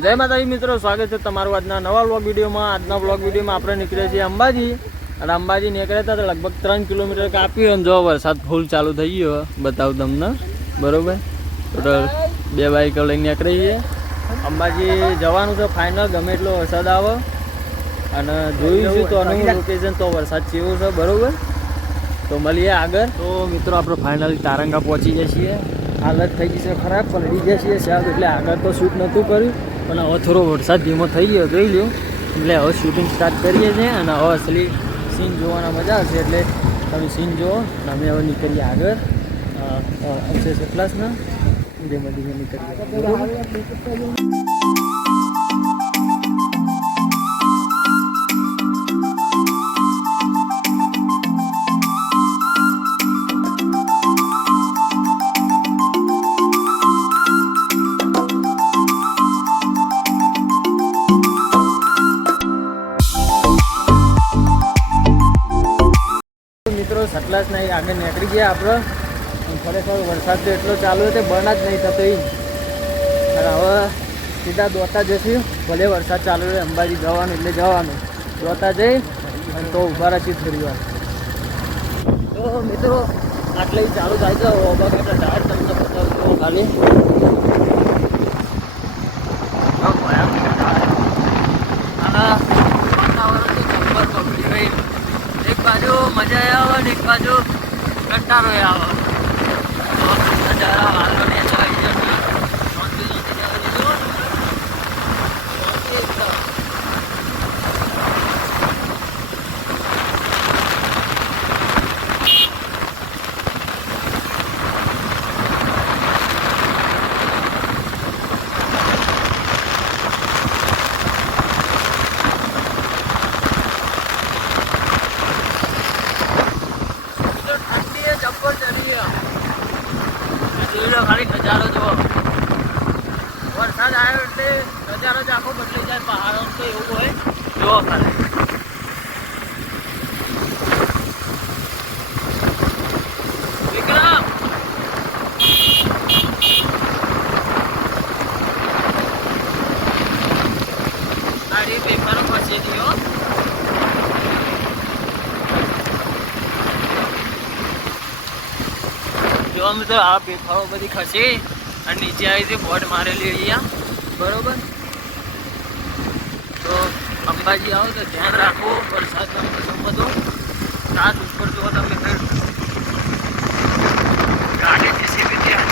જય માતાજી મિત્રો, સ્વાગત છે તમારું આજના નવા વ્લોગ વિડીયોમાં. આજના વ્લોગ વિડીયોમાં આપણે નીકળીએ છીએ અંબાજી. અને અંબાજી નીકળ્યા હતા તો લગભગ 3 કિલોમીટર કાપ્યું અને જો વરસાદ ફૂલ ચાલુ થઈ ગયો. બતાવું તમને, બરોબર. ટોટલ 2 બાઈકો લઈને નીકળી છીએ. અંબાજી જવાનું છે ફાઇનલ, ગમે એટલો વરસાદ આવે. અને જોઈશું તો આનું લોકેશન તો વરસાદ કેવું છે, બરોબર. તો મળીએ આગળ. તો મિત્રો આપણે ફાઇનલ તારંગા પહોંચી જઈએ છીએ. હાલત થઈ ગઈ છે ખરાબ, પણ લઈ જઈએ છીએ સાહેબ. એટલે આગળ તો શૂટ નહોતું કર્યું, પણ હવે થોડો વરસાદ ધીમો થઈ ગયો, જોઈ લ્યો. એટલે હવે શૂટિંગ સ્ટાર્ટ કરીએ છીએ અને હવે અસલી સીન જોવાના મજા આવશે. એટલે તમે સીન જુઓ અને અમે હવે નીકળીએ આગળ અક્ષય સપ્લાસના. ધીમે ધીમે નીકળીએ. સટલાસના આગળ નીકળી ગયા આપણે. ખરેખર વરસાદ તો એટલો ચાલુ હતો, બંધ જ નહીં થતો. અને હવે સીધા દોતા જશું. ભલે વરસાદ ચાલુ રહે, અંબાજી જવાનું એટલે જવાનું. દોતા જઈ અને તો ઊભા રાખી થોડી વાર. તો મિત્રો આટલે ચાલુ થાય છે. ઓબા કરતા ડાયરેક્ટ તમને બતાવું ખાલી. એક બાજુ મજા આવે ને એક બાજુ કંટાળો આવે. ખાલી નજારો જુઓ. વરસાદ આવ્યો એટલે નજારો જ આખો બદલી જાય. પહાડો તો એવું હોય, જુઓ ખાલી. વિક્રમ આડી પેપરો પછી દીયો. જો મિત્રો આ પેપરો બધી ખસી અને નીચે આવી હતી બોર્ડ મારેલી અહીંયા, બરોબર. તો અંબાજી આવો તો ધ્યાન રાખવું વરસાદનું બધું. રાત ઉપર જુઓ તમે ગાડી જેસીબી ત્યાં.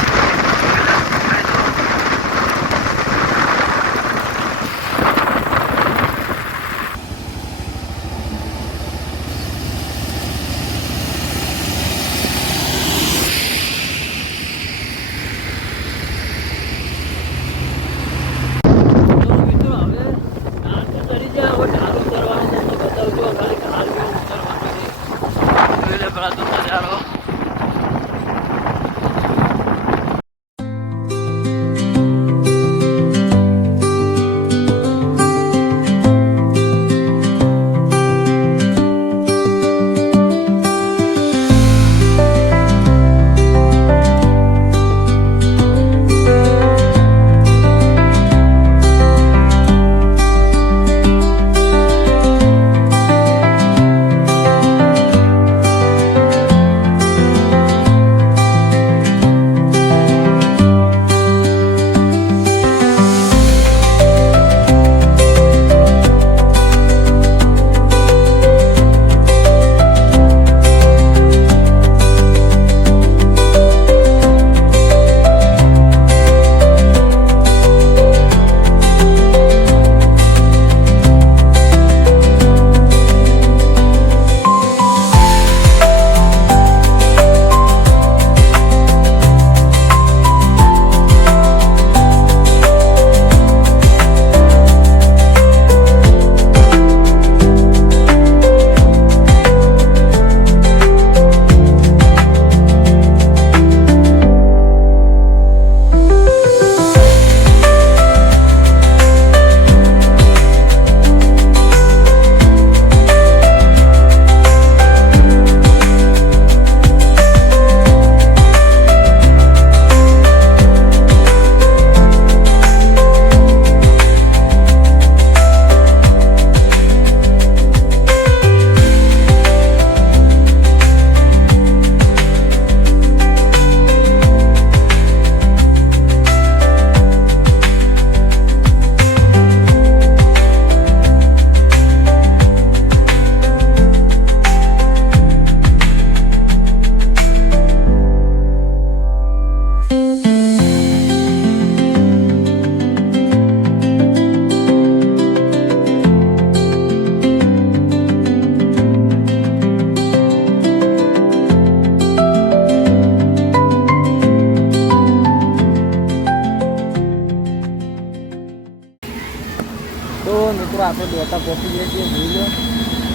દોતા પહોંચી ગયા છીએ જોઈ લો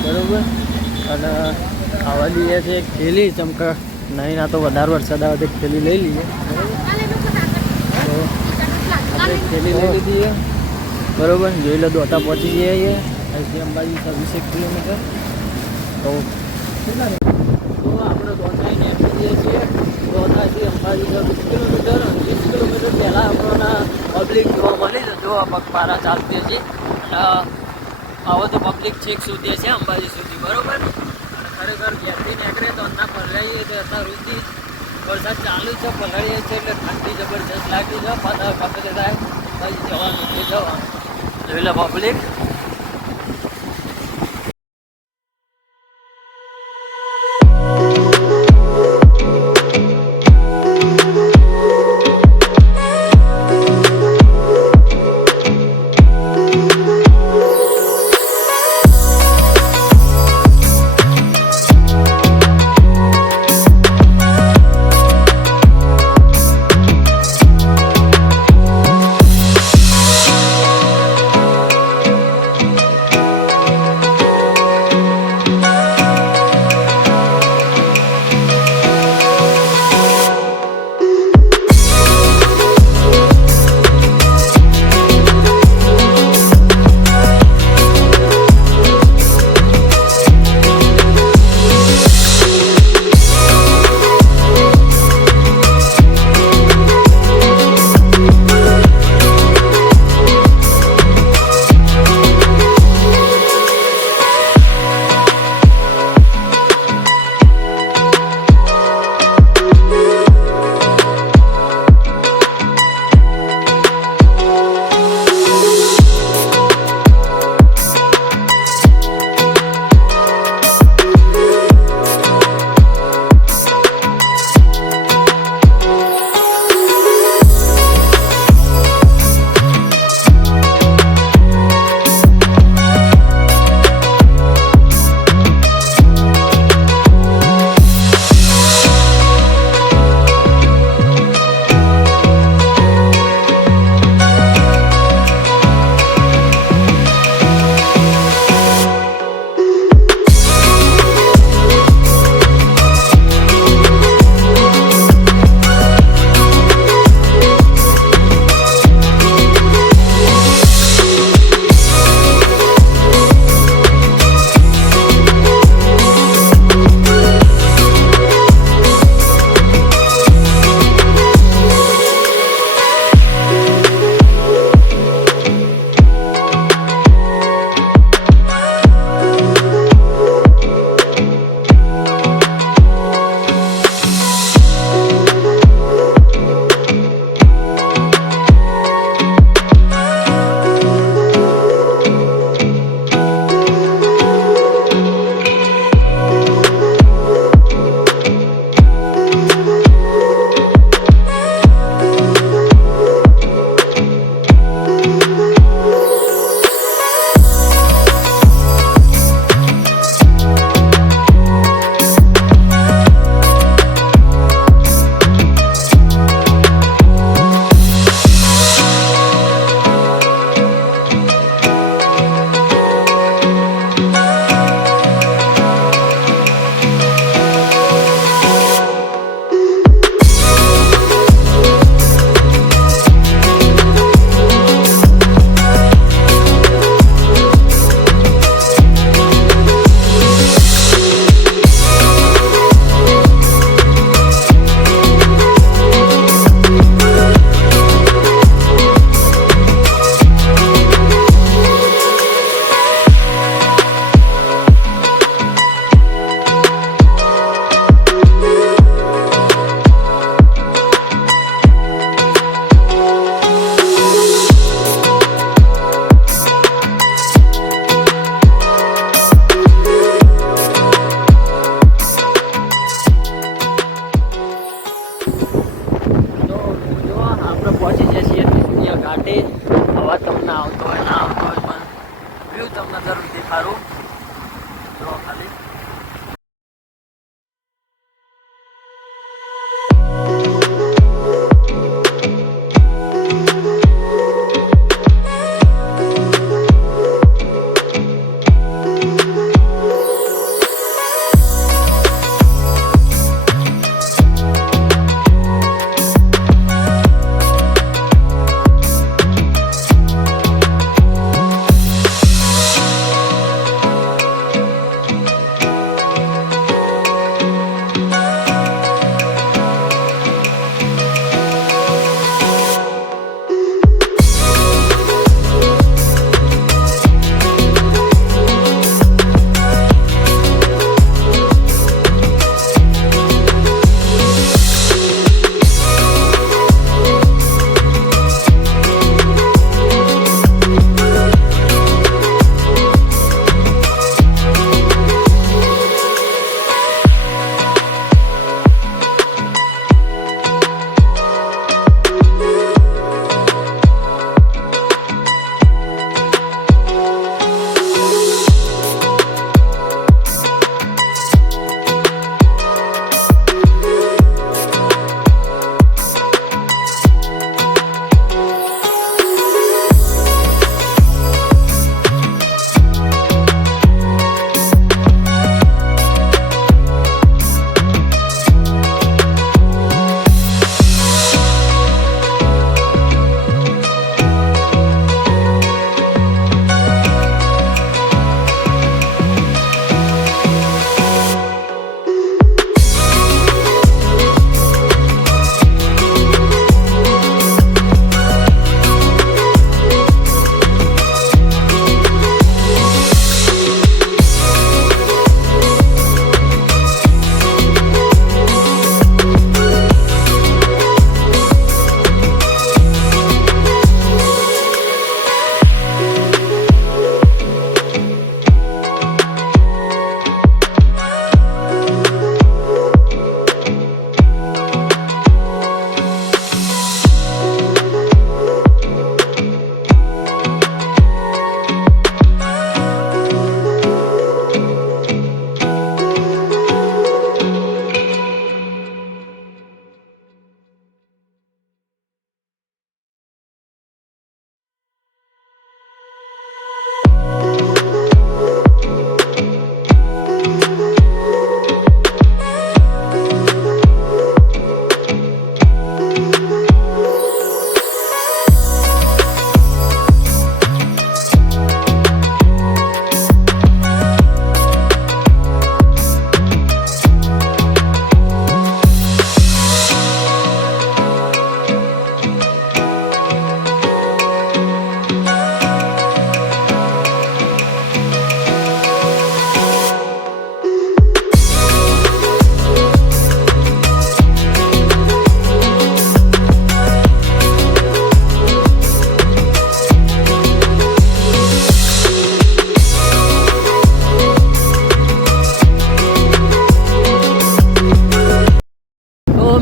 બરાબર. અને આવા લઈએ છે ખેલી ચમકા નહીં ના તો વધારે વરસાદ આવે તો ખેલી લઈ લઈએ બરાબર. ખેલી લઈ લીધી બરાબર. જોઈ લો દોતા પહોંચી ગયા અહીંથી અંબાજી 20 કિલોમીટર. તો આપણે દોતાઈને આપી દઈએ છીએ. દોતાથી અંબાજી 20 કિલોમીટર. 20 કિલોમીટર પહેલાં આપણને પબ્લિક જોવા મળી જજો. પગપાળા ચાલતી છે હવે તો પબ્લિક છેક સુધી છે અંબાજી સુધી બરાબર. ખરેખર ગેપથી નીકળે તો અંના પલળાઈએ તો અત્યાર સુધી વરસાદ ચાલુ છે પલળીએ છે એટલે ઠંડી જબરજસ્ત લાગી છે. પકડે થાય પછી જવાનું જવાનું જોઈ લો પબ્લિક.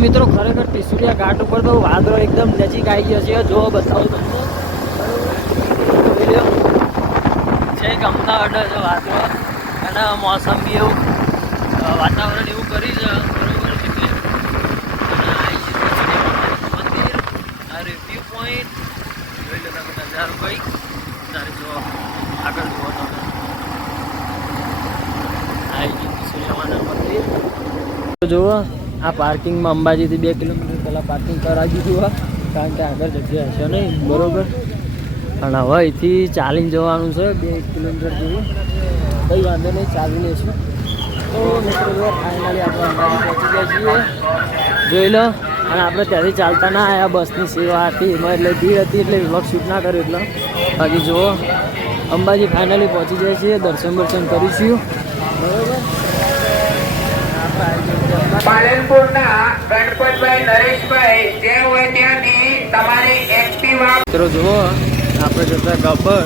મિત્રો ખરેખર ટીસુડિયા ઘાટ ઉપર તો વાદળો એકદમ નજીક આવી ગયા છે. જો બતાવું તમને છે કે અમદાવાદ છે વાદળો અને મોસમ બી એવું વાતાવરણ એવું કરી છે બરોબર. એટલે મંદિર આ રિવ્યુ પોઈન્ટ જોઈ લો તમે નજારો ભાઈ. તારે જો આગળ જુઓ તમે મંદિર જુઓ. આ પાર્કિંગમાં અંબાજીથી 2 કિલોમીટર પહેલાં પાર્કિંગ કરાવી દીધું કારણ કે આગળ જગ્યા હશે નહીં બરોબર. અને હવે અહીંથી ચાલીને જવાનું છે 2 કિલોમીટર જેવું. કંઈ વાંધો નહીં, ચાલી લઈશું. તો મિત્રો જો ફાઇનલી આપણે અંબાજી પહોંચી ગયા છીએ જોઈ લો. અને આપણે ત્યાંથી ચાલતા ના આવ્યા, બસની સેવા હતી એમાં એટલે ભીડ હતી એટલે વ્લોગ શૂટ ના કર્યો. એટલે બાકી જુઓ અંબાજી ફાઇનલી પહોંચી જાય છીએ. દર્શન કરીશું બરોબર. પાલનપુરના ગણપતભાઈ નરેશભાઈ જે હોય ત્યાંથી તમારે એક્ટિવા મિત્રો જુઓ આપણે જતા ગબ્બર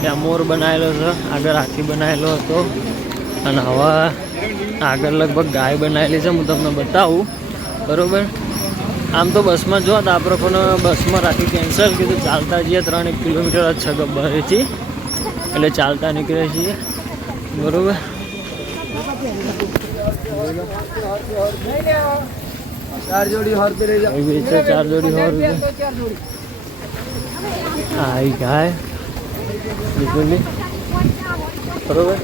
ત્યાં મોર બનાવેલો છે, આગળ હાથી બનાવેલો હતો અને હવે આગળ લગભગ ગાય બનાવેલી છે. હું તમને બતાવું બરોબર. આમ તો બસમાં જો તો આપણે પણ બસમાં રાખી કેન્સલ કીધું. ચાલતા જઈએ 3 કિલોમીટર જ છે ગબ્બરેથી એટલે ચાલતા નીકળીએ છીએ બરોબર. ચાર જોડી હોર आई गाय लिटरली बरोबर.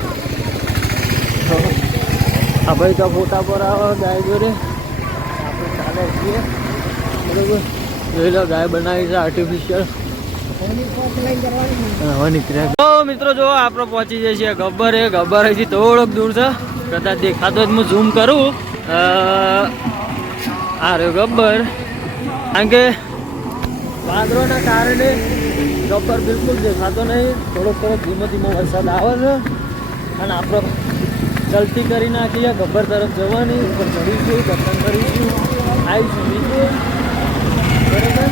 આ ભાઈ તો ફોટા પર આવે ગાય જોડે આપણે ચાલે છીએ બરોબર. જોઈ લો ગાય બનાવી છે આર્ટિફિશિયલ. હવે નીકળ્યા. તો મિત્રો જો આપણે પહોંચી જઈએ છીએ ગબ્બર. એ ગબ્બર અહીંથી થોડોક દૂર છે, કદાચ દેખાતો જ હું ઝૂમ કરું. આ રહ્યો ગબ્બર. કારણ કે વાદળોના કારણે ગબ્બર બિલકુલ દેખાતો નહીં. થોડોક ધીમો ધીમો વરસાદ આવે છે અને આપણે જલ્દી કરી નાખીએ ગબ્બર તરફ જવાની. ઉપર ચડીશું, દર્શન કરીશું, આવીશું નીચે બરાબર.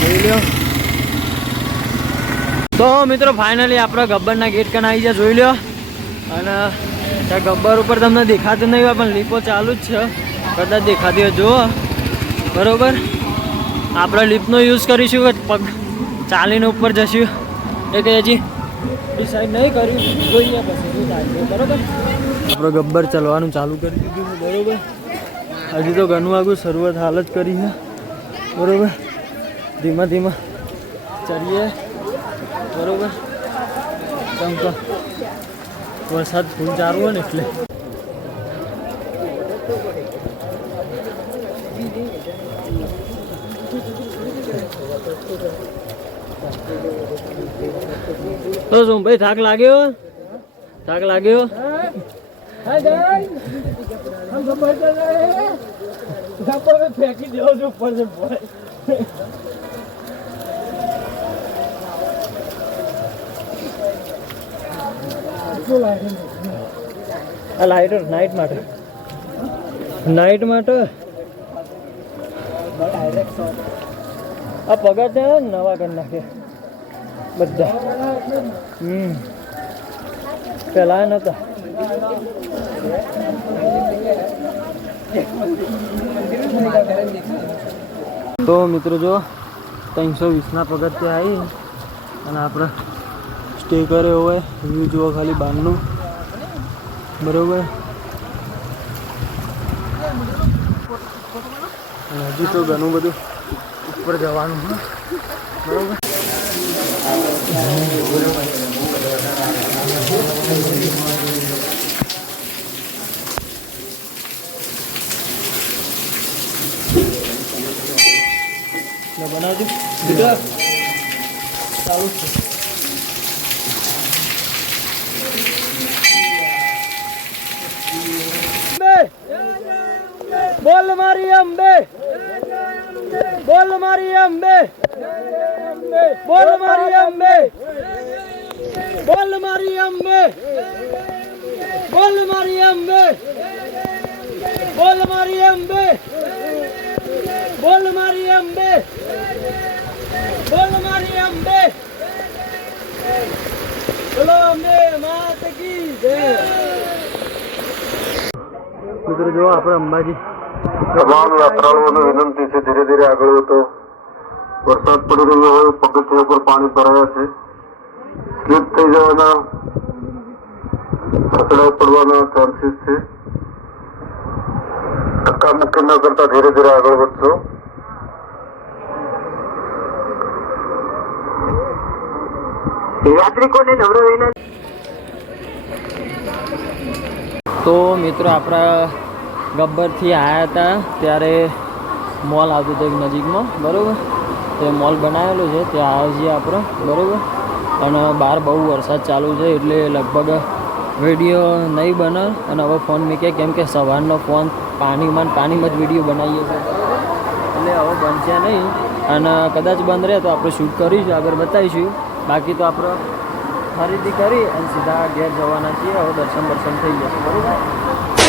જોઈ લો. તો મિત્રો ફાઇનલી આપણે ગબ્બરના ગેટ કન આવી જાય જોઈ લો. અને ત્યાં ગબ્બર ઉપર તમને દેખાતું નહીં હોય પણ લીપો ચાલુ જ છે, કદાચ દેખાતી હોય જુઓ બરોબર. આપણે લિફ્ટનો યુઝ કરીશું કે પગ ચાલીને ઉપર જશું એ કંઈ હજી ડિસાઈડ નહીં કર્યું. જોઈએ પછી શું થાય છે બરાબર. આપણે ગબ્બર ચલવાનું ચાલુ કરી દીધું છે બરાબર. હજી તો ઘણું આગળ શરૂઆત હાલ જ કરી છે બરાબર. ધીમા ધીમા ચડીએ બરાબર. કેમ કે વરસાદ ફૂલ ચાલુ હોય ને એટલે તો શું ભાઈ થાક લાગ્યો? થાક લાગ્યો? ફેંકી દેવો છો ઉપર છે. લાઈટ નાઇટ માટે આ પગાર ત્યાં નવા કરી નાખે બધા. પેલા નતા. તો મિત્રો જો 320ના પગથિયા આવી અને આપણે સ્ટે કર્યો હોય. વ્યૂ જુઓ ખાલી બહારનું બરોબર. હજી તો ઘણું બધું ઉપર જવાનું બરોબર. બનાવજો દીકરા ચાલુ છે. બોલ મારી અંબે, બોલ મારી અંબે, બોલ મારી અંબે, બોલ મારી અંબે, બોલ મારી અંબે, બોલ મારી અંબે, બોલ મારી અંબે, બોલ મારી અંબે, બોલો અંબે માત કી જય. મિત્રો જો આપણે અંબાજી તમામ યાત્રાળુઓને વિનંતી છે ધીરે ધીરે આગળ વધો. વરસાદ પડી રહ્યો હોય, પગથિયા પર પાણી ભરાયા છે, સ્લીપ થઈ જવાના, ખસડાઈ પડવાના ચાન્સીસ છે. ધક્કા મુક્કી ન કરતા ધીરે ધીરે આગળ વધશો. યાત્રિકોને નમ્ર વિનંતી. તો મિત્રો આપણા ગબ્બરથી આવ્યા હતા ત્યારે મોલ આવતું હતું એક નજીકમાં, બરાબર. તે મોલ બનાવેલો છે, ત્યાં આવે છીએ આપણે, બરાબર. અને બહાર બહુ વરસાદ ચાલુ છે એટલે લગભગ વિડીયો નહીં બને. અને હવે ફોન મૂકે કેમ કે સવારનો ફોન પાણીમાં જ વિડીયો બનાવીએ છીએ, એટલે હવે બનશે નહીં. અને કદાચ બંધ રહે તો આપણે શૂટ કરીશું, આગળ બતાવીશું. બાકી તો આપણે ખરીદી કરી અને સીધા ઘેર જવાના છીએ. હવે દર્શન થઈ જશે, બરાબર.